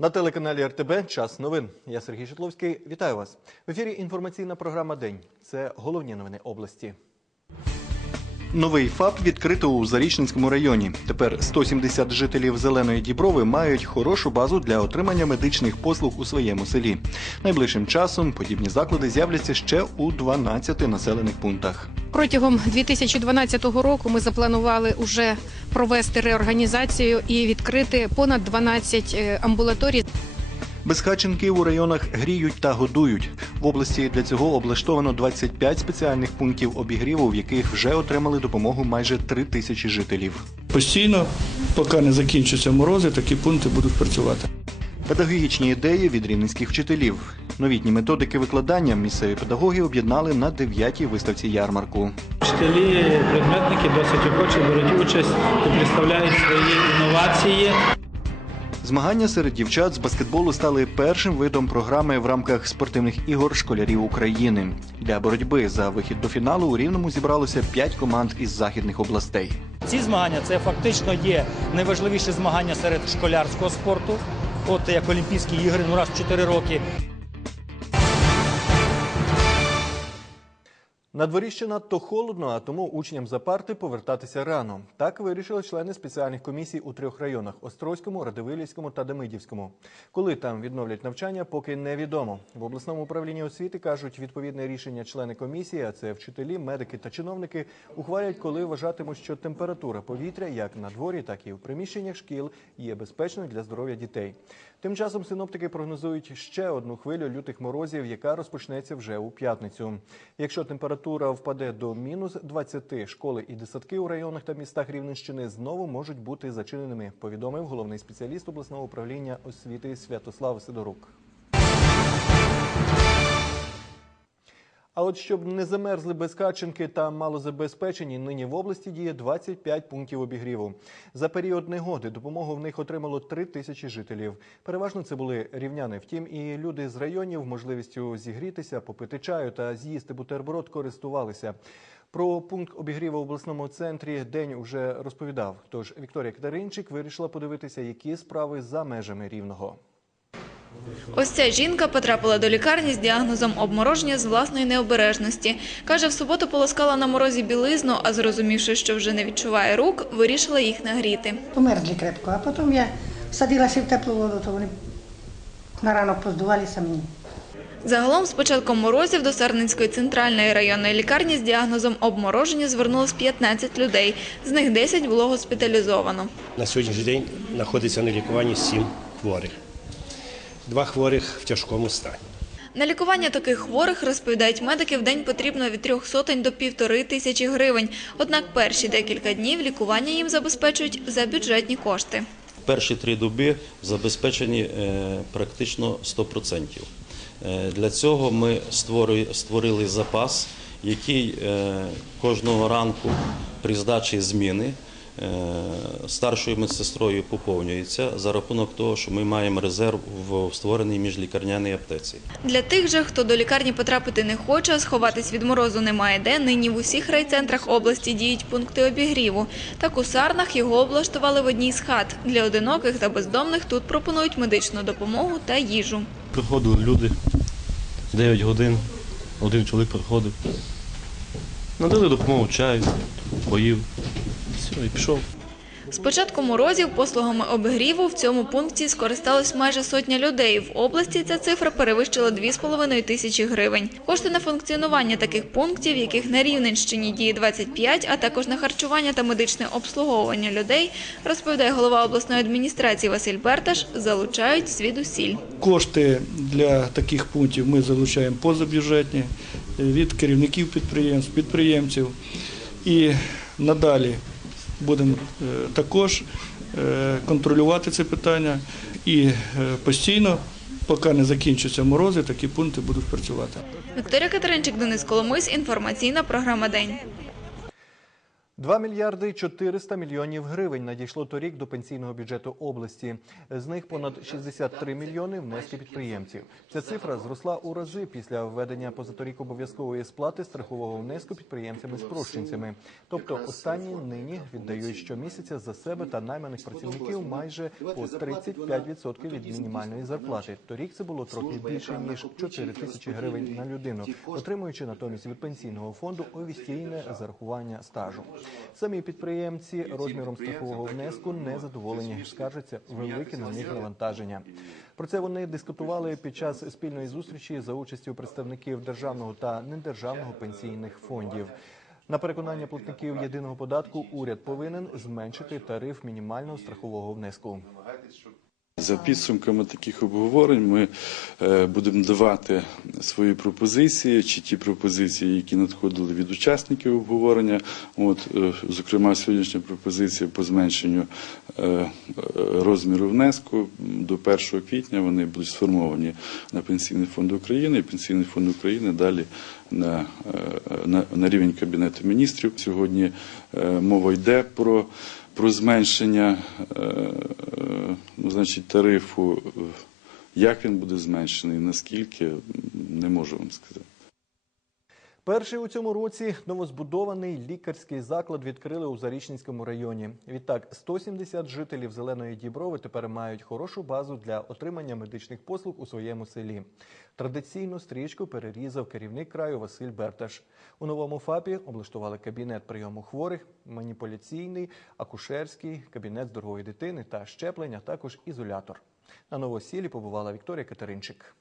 На телеканалі РТБ час новин. Я Сергій Шитловський. Вітаю вас. В ефірі інформаційна програма День. Це головні новини області. Новий ФАП відкрито у Зарічненському районі. Тепер 170 жителів Зеленої Діброви мають хорошу базу для отримання медичних послуг у своєму селі. Найближчим часом подібні заклади з'являться ще у 12 населених пунктах. Протягом 2012 року ми запланували уже провести реорганізацію і відкрити понад 12 е, амбулаторій. Безхатченки у районах гріють та годують. В області для цього облаштовано 25 спеціальних пунктів обігріву, в яких вже отримали допомогу майже 3 тисячі жителів. Постійно, поки не закінчаться морози, такі пункти будуть працювати. Педагогічні ідеї від рівненських вчителів. Новітні методики викладання місцеві педагоги об'єднали на 9-й виставці ярмарку. Вчителі, предметники досить охоче беруть участь і представляють свої інновації. Змагання серед дівчат з баскетболу стали першим видом програми в рамках спортивних ігор школярів України. Для боротьби за вихід до фіналу у Рівному зібралося 5 команд із західних областей. Ці змагання це фактично є найважливіші змагання серед школярського спорту. От як Олімпійські ігри, ну раз в 4 роки. На дворі ще надто холодно, а тому учням за парти повертатися рано. Так вирішили члени спеціальних комісій у трьох районах: Острозькому, Радивилівському та Демидівському. Коли там відновлять навчання, поки невідомо. В обласному управлінні освіти кажуть, відповідне рішення члени комісії, а це вчителі, медики та чиновники, ухвалять, коли вважатимуть, що температура повітря як на дворі, так і в приміщеннях шкіл є безпечною для здоров'я дітей. Тим часом синоптики прогнозують ще одну хвилю лютих морозів, яка розпочнеться вже у п'ятницю. Якщо температура впаде до мінус 20, школи і десятки у районах та містах Рівненщини знову можуть бути зачиненими, повідомив головний спеціаліст обласного управління освіти Святослав Сидорук. А от щоб не замерзли безкаченки та малозабезпечені, нині в області діє 25 пунктів обігріву. За період негоди допомогу в них отримало 3 тисячі жителів. Переважно це були рівняни. Втім, і люди з районів можливістю зігрітися, попити чаю та з'їсти бутерброд користувалися. Про пункт обігріву в обласному центрі день уже розповідав. Тож Вікторія Катеринчик вирішила подивитися, які справи за межами рівного. Ось ця жінка потрапила до лікарні з діагнозом обмороження з власної необережності. Каже, в суботу полоскала на морозі білизну, а зрозумівши, що вже не відчуває рук, вирішила їх нагріти. Померзли крепко, а потім я садилася в теплу воду, то вони на ранок поздувалися мені. Загалом з початком морозів до Сарненської центральної районної лікарні з діагнозом обмороження звернулось 15 людей. З них 10 було госпіталізовано. На сьогоднішній день знаходиться на лікуванні сім хворих. Два хворих в тяжкому стані. На лікування таких хворих, розповідають медики, в день потрібно від трьох сотень до півтори тисячі гривень. Однак перші декілька днів лікування їм забезпечують за бюджетні кошти. Перші три доби забезпечені е, практично 100%. Е, Для цього ми створили запас, який е, кожного ранку при здачі зміни старшою медсестрою поповнюється за рахунок того, що ми маємо резерв в створеній міжлікарняній аптеці. Для тих же, хто до лікарні потрапити не хоче, а сховатись від морозу немає де, нині в усіх райцентрах області діють пункти обігріву. Так у Сарнах його облаштували в одній з хат. Для одиноких та бездомних тут пропонують медичну допомогу та їжу. Приходили люди 9 годин, один чоловік приходив. Надали допомогу чаю, поїв. І пішов. З початку морозів послугами обігріву в цьому пункті скористалось майже сотня людей. В області ця цифра перевищила 2,5 тисячі гривень. Кошти на функціонування таких пунктів, яких на Рівненщині діє 25, а також на харчування та медичне обслуговування людей, розповідає голова обласної адміністрації Василь Берташ, залучають звідусіль. Кошти для таких пунктів ми залучаємо позабюджетні е, від керівників підприємств, підприємців. І надалі будемо е, також е, контролювати це питання і е, постійно, поки не закінчаться морози, такі пункти будуть працювати. Вікторія Катеринчик, Денис Коломис, інформаційна програма День. 2 мільярди 400 мільйонів гривень надійшло торік до пенсійного бюджету області. З них понад 63 мільйони внески підприємців. Ця цифра зросла у рази після введення позаторік обов'язкової сплати страхового внеску підприємцями-спрощенцями. Тобто останні нині віддають щомісяця за себе та найманих працівників майже по 35% від мінімальної зарплати. Торік це було трохи більше ніж 4 тисячі гривень на людину, отримуючи натомість від пенсійного фонду офіційне зарахування стажу. Самі підприємці розміром страхового внеску не задоволені, скаржаться велике на них навантаження. Про це вони дискутували під час спільної зустрічі за участю представників державного та недержавного пенсійних фондів. На переконання платників єдиного податку уряд повинен зменшити тариф мінімального страхового внеску. За підсумками таких обговорень ми е, будемо давати свої пропозиції чи ті пропозиції, які надходили від учасників обговорення. От, е, зокрема, сьогоднішня пропозиція по зменшенню е, розміру внеску до 1 квітня вони будуть сформовані на Пенсійний фонд України, і Пенсійний фонд України далі на, на, на рівень Кабінету міністрів. Сьогодні мова йде про про зменшення е, ну, значить, тарифу. Як він буде зменшений, наскільки, не можу вам сказати. Перший у цьому році новозбудований лікарський заклад відкрили у Зарічненському районі. Відтак, 170 жителів Зеленої Діброви тепер мають хорошу базу для отримання медичних послуг у своєму селі. Традиційну стрічку перерізав керівник краю Василь Берташ. У новому ФАПі облаштували кабінет прийому хворих, маніпуляційний, акушерський, кабінет здорової дитини та щеплення, також ізолятор. На новосілі побувала Вікторія Катеринчик.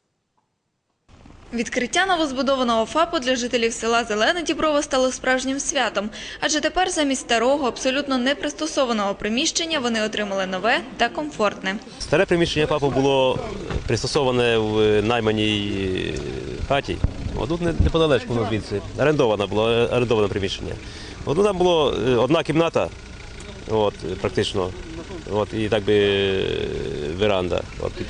Відкриття новозбудованого ФАПу для жителів села Зелена Діброва стало справжнім святом, адже тепер замість старого, абсолютно непристосованого приміщення вони отримали нове та комфортне. Старе приміщення ФАПу було пристосоване в найманій хаті. От тут не- неподалечку ну, звідси. Орендоване було, е, орендоване приміщення. От ну, там було е, одна кімната, от, е, практично. От, і так би е, веранда от, під.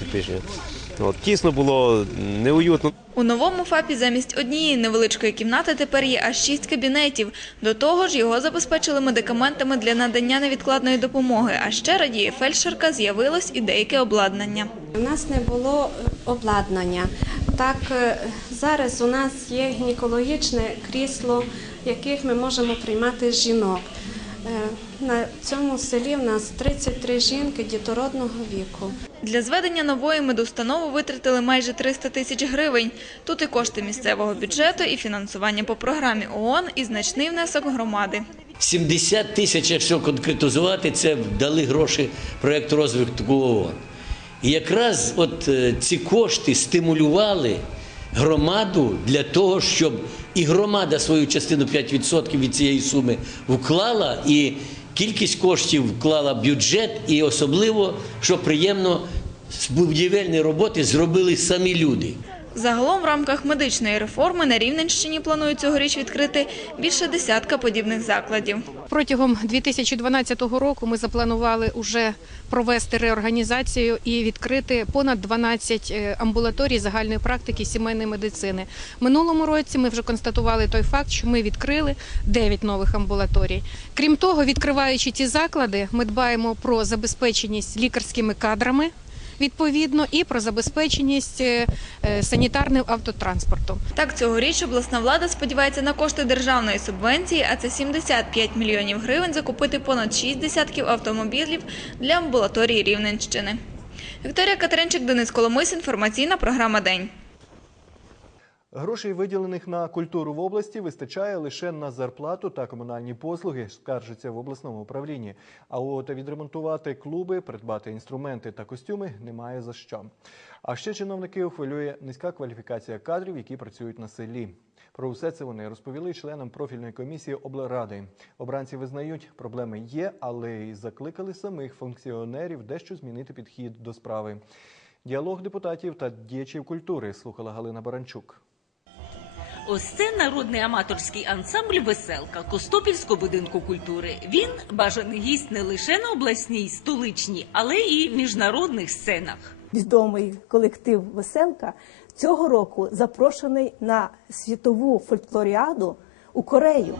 От, тісно було, неуютно. У новому ФАПі замість однієї невеличкої кімнати тепер є аж шість кабінетів. До того ж, його забезпечили медикаментами для надання невідкладної допомоги. А ще радіє фельдшерка, з'явилось і деяке обладнання. У нас не було е, обладнання. Так, е, зараз у нас є гінекологічне крісло, в яких ми можемо приймати жінок. Е, На цьому селі в нас 33 жінки дітородного віку. Для зведення нової медустанови витратили майже 300 тисяч гривень. Тут і кошти місцевого бюджету, і фінансування по програмі ООН, і значний внесок громади. 70 тисяч, якщо конкретизувати, це дали гроші проєкту розвитку ООН. І якраз от е, ці кошти стимулювали громаду для того, щоб і громада свою частину 5% від цієї суми вклала, і кількість коштів вклала бюджет, і особливо, що приємно, будівельні роботи зробили самі люди. Загалом в рамках медичної реформи на Рівненщині планують цьогоріч відкрити більше десятка подібних закладів. Протягом 2012 року ми запланували уже провести реорганізацію і відкрити понад 12 е, амбулаторій загальної практики сімейної медицини. Минулому році ми вже констатували той факт, що ми відкрили 9 нових амбулаторій. Крім того, відкриваючи ці заклади, ми дбаємо про забезпеченість лікарськими кадрами. Відповідно, і про забезпеченість е, е, санітарним автотранспортом. Так, цьогоріч обласна влада сподівається на кошти державної субвенції, а це 75 мільйонів гривень, закупити понад 6 десятків автомобілів для амбулаторії Рівненщини. Вікторія Катеринчик, Денис Коломис, інформаційна програма День. Грошей, виділених на культуру в області, вистачає лише на зарплату та комунальні послуги, скаржиться в обласному управлінні. А от відремонтувати клуби, придбати інструменти та костюми немає за що. А ще чиновників хвилює низька кваліфікація кадрів, які працюють на селі. Про усе це вони розповіли членам профільної комісії облради. Обранці визнають, проблеми є, але й закликали самих функціонерів дещо змінити підхід до справи. Діалог депутатів та діячів культури слухала Галина Баранчук. Ось це народний аматорський ансамбль Веселка Костопільського будинку культури. Він бажаний гість не лише на обласній, столичній, але і міжнародних сценах. відомий колектив Веселка цього року запрошений на світову фольклоріаду у Корею.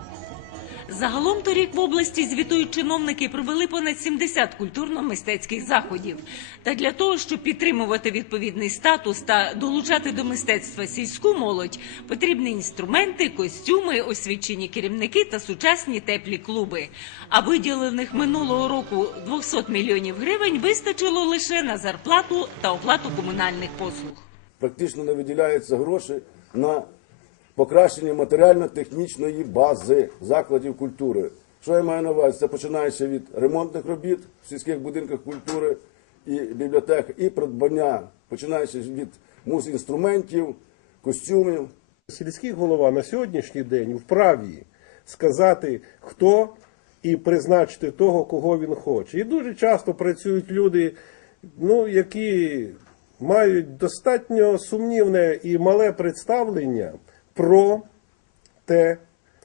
Загалом торік в області звітують чиновники провели понад 70 культурно-мистецьких заходів. Та для того, щоб підтримувати відповідний статус та долучати до мистецтва сільську молодь, потрібні інструменти, костюми, освічені керівники та сучасні теплі клуби. А виділених минулого року 200 мільйонів гривень вистачило лише на зарплату та оплату комунальних послуг. Практично не виділяються гроші на покращення матеріально-технічної бази закладів культури. Що я маю на увазі? Це починаючи від ремонтних робіт в сільських будинках культури і бібліотек, і придбання, починаючи від музінструментів, костюмів. Сільський голова на сьогоднішній день вправі сказати, хто і призначити того, кого він хоче. І дуже часто працюють люди, ну, які мають достатньо сумнівне і мале представлення про те,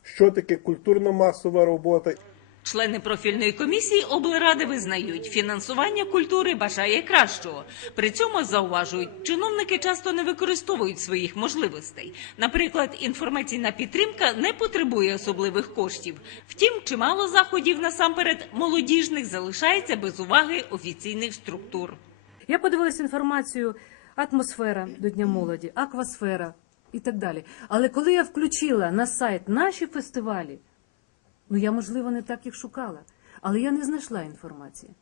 що таке культурно-масова робота. Члени профільної комісії облради визнають, фінансування культури бажає кращого. При цьому зауважують, чиновники часто не використовують своїх можливостей. Наприклад, інформаційна підтримка не потребує особливих коштів. Втім, чимало заходів насамперед молодіжних залишається без уваги офіційних структур. Я подивилася інформацію атмосфера до Дня молоді, аквасфера і так далі. Але коли я включила на сайт наші фестивалі, ну я, можливо, не так їх шукала, але я не знайшла інформації.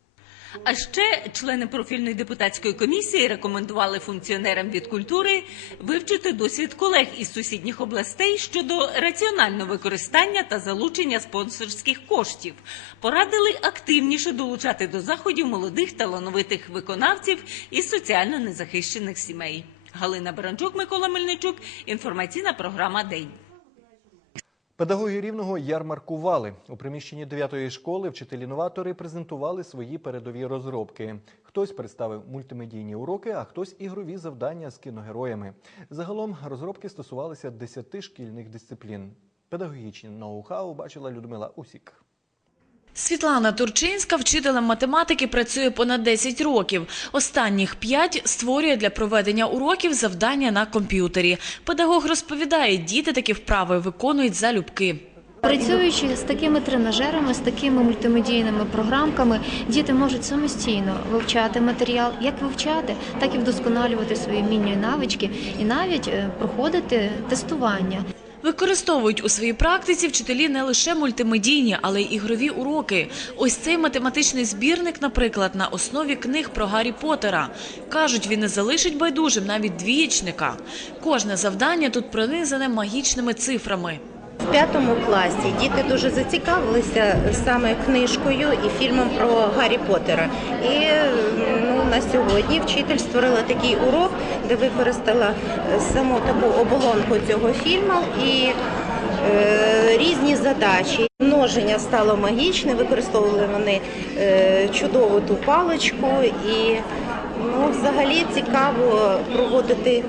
А ще члени профільної депутатської комісії рекомендували функціонерам від культури вивчити досвід колег із сусідніх областей щодо раціонального використання та залучення спонсорських коштів. Порадили активніше долучати до заходів молодих талановитих виконавців із соціально незахищених сімей. Галина Баранчук, Микола Мельничук. Інформаційна програма День. Педагоги рівного ярмаркували у приміщенні 9-ї школи. Вчителі-новатори презентували свої передові розробки. Хтось представив мультимедійні уроки, а хтось ігрові завдання з кіногероями. Загалом розробки стосувалися 10 шкільних дисциплін. Педагогічні ноу-хау бачила Людмила Усік. Світлана Турчинська вчителем математики працює понад 10 років. Останніх 5 створює для проведення уроків завдання на комп'ютері. Педагог розповідає, діти такі вправи виконують залюбки. Працюючи з такими тренажерами, з такими мультимедійними програмками, діти можуть самостійно вивчати матеріал, як вивчати, так і вдосконалювати свої вміння і навички, і навіть е, проходити тестування. Використовують у своїй практиці вчителі не лише мультимедійні, але й ігрові уроки. Ось цей математичний збірник, наприклад, на основі книг про Гаррі Поттера. Кажуть, він не залишить байдужим навіть двієчника. Кожне завдання тут пронизане магічними цифрами. В п'ятому класі діти дуже зацікавилися саме книжкою і фільмом про Гаррі Поттера. І ну, на сьогодні вчитель створила такий урок, де використала саму таку оболонку цього фільму і е, різні задачі. Множення стало магічне, використовували вони е, чудову ту паличку і ну, взагалі цікаво проводити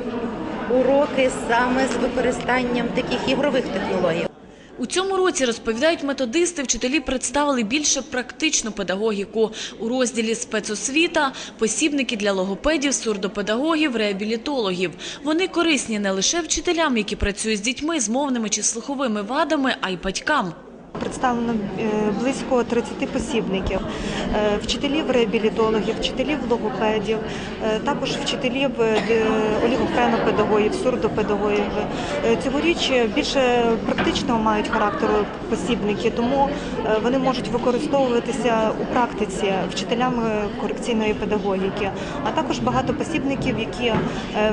уроки саме з використанням таких ігрових технологій. У цьому році, розповідають методисти, вчителі представили більше практичну педагогіку. У розділі спецосвіта – посібники для логопедів, сурдопедагогів, реабілітологів. Вони корисні не лише вчителям, які працюють з дітьми з мовними чи слуховими вадами, а й батькам. Представлено е, близько 30 посібників, Е, вчителів реабілітологів, вчителів логопедів, е, також вчителів олігофренопедагогів, сурдопедагогів. Цьогоріч більше практичного мають характеру посібники, тому вони можуть використовуватися у практиці вчителями корекційної педагогіки, а також багато посібників, які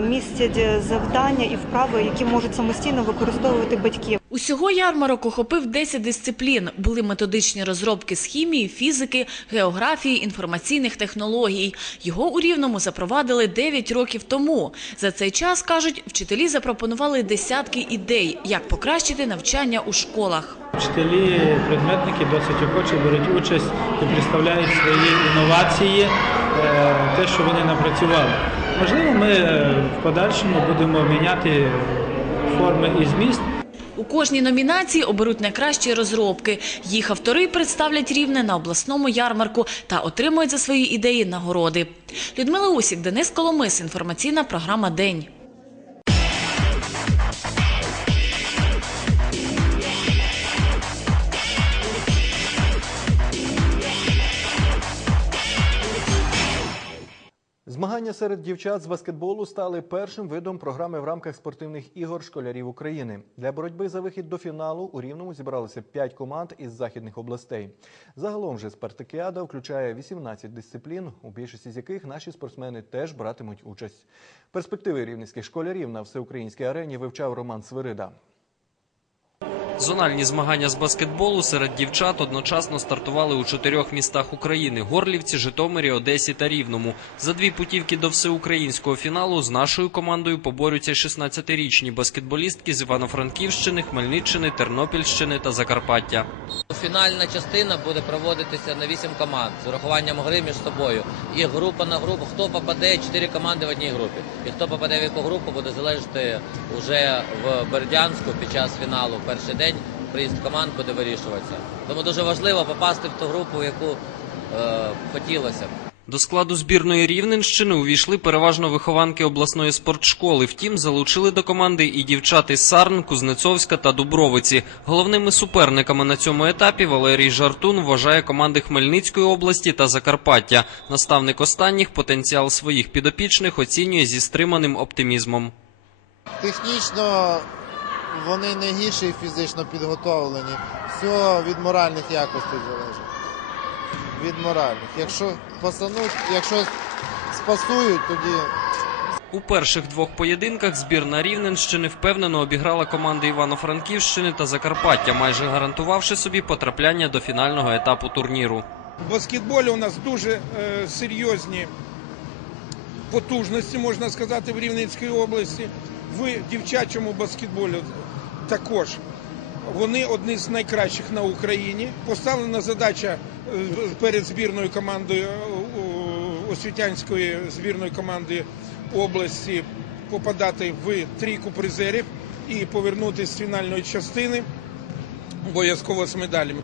містять завдання і вправи, які можуть самостійно використовувати батьки. Усього ярмарок охопив 10 дисциплін. Були методичні розробки з хімії, фізики, географії, інформаційних технологій. Його у Рівному запровадили 9 років тому. За цей час, кажуть, вчителі запропонували десятки ідей, як покращити навчання у школах. Вчителі, предметники досить охоче беруть участь і представляють свої інновації, е, те, що вони напрацювали. Можливо, ми е, в подальшому будемо міняти форми і зміст. У кожній номінації оберуть найкращі розробки. Їх автори представлять рівне на обласному ярмарку та отримують за свої ідеї нагороди. Людмила Усік, Денис Коломис. Інформаційна програма День. Змагання серед дівчат з баскетболу стали першим видом програми в рамках спортивних ігор школярів України. Для боротьби за вихід до фіналу у Рівному зібралося 5 команд із західних областей. Загалом же спартакіада включає 18 дисциплін, у більшості з яких наші спортсмени теж братимуть участь. Перспективи рівненських школярів на всеукраїнській арені вивчав Роман Свирида. Зональні змагання з баскетболу серед дівчат одночасно стартували у чотирьох містах України: Горлівці, Житомирі, Одесі та Рівному. За дві путівки до всеукраїнського фіналу з нашою командою поборються 16-річні баскетболістки з Івано-Франківщини, Хмельниччини, Тернопільщини та Закарпаття. Фінальна частина буде проводитися на 8 команд з урахуванням гри між собою. І група на групу. Хто попаде, 4 команди в одній групі. І хто попаде в яку групу, буде залежати вже в Бердянську під час фіналу. Перший день приїзд команд буде вирішуватися. Тому дуже важливо попасти в ту групу, яку е, хотілося. б. До складу збірної Рівненщини увійшли переважно вихованки обласної спортшколи. Втім, залучили до команди і дівчат із Сарн, Кузнецовська та Дубровиці. Головними суперниками на цьому етапі Валерій Жартун вважає команди Хмельницької області та Закарпаття. Наставник останніх потенціал своїх підопічних оцінює зі стриманим оптимізмом. Технічно вони не гірші фізично підготовлені. Все від моральних якостей залежить. Від моральних. Якщо пасануть, якщо спасують, тоді У перших двох поєдинках збірна Рівненщини впевнено обіграла команди Івано-Франківщини та Закарпаття, майже гарантувавши собі потрапляння до фінального етапу турніру. В баскетболі у нас дуже е, серйозні потужності, можна сказати, в Рівненській області. В дівчачому баскетболі також. Вони одні з найкращих на Україні. Поставлена задача е, перед збірною командою е, освітянської збірної команди області попадати в трійку призерів і повернутися з фінальної частини обов'язково з медалями.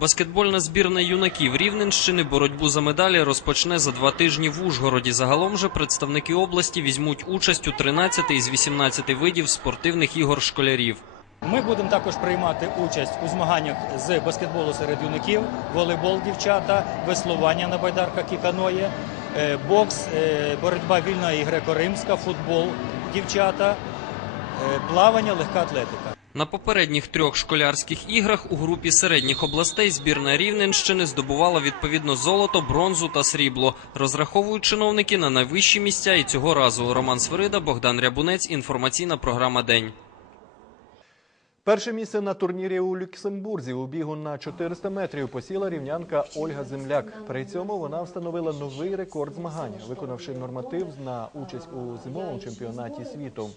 Баскетбольна збірна юнаків Рівненщини боротьбу за медалі розпочне за два тижні в Ужгороді. Загалом же представники області візьмуть участь у 13 із 18 видів спортивних ігор школярів. Ми будемо також приймати участь у змаганнях з баскетболу серед юнаків, волейбол дівчата, веслування на байдарках і каноє, е, бокс, е, боротьба вільна і греко-римська, футбол дівчата, е, плавання, легка атлетика. На попередніх трьох школярських іграх у групі середніх областей збірна Рівненщини здобувала відповідно золото, бронзу та срібло. Розраховують чиновники на найвищі місця і цього разу. Роман Свирида, Богдан Рябунець. Інформаційна програма День. Перше місце на турнірі у Люксембурзі у бігу на 400 метрів посіла рівнянка Ольга Земляк. При цьому вона встановила новий рекорд змагання, виконавши норматив на участь у зимовому чемпіонаті світу.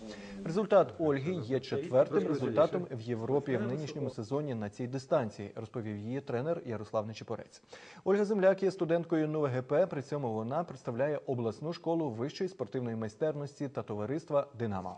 Результат Ольги є четвертим результатом в Європі в нинішньому сезоні на цій дистанції, розповів її тренер Ярослав Нечипорець. Ольга Земляк є студенткою НУВГП. При цьому вона представляє обласну школу вищої спортивної майстерності та товариства Динамо.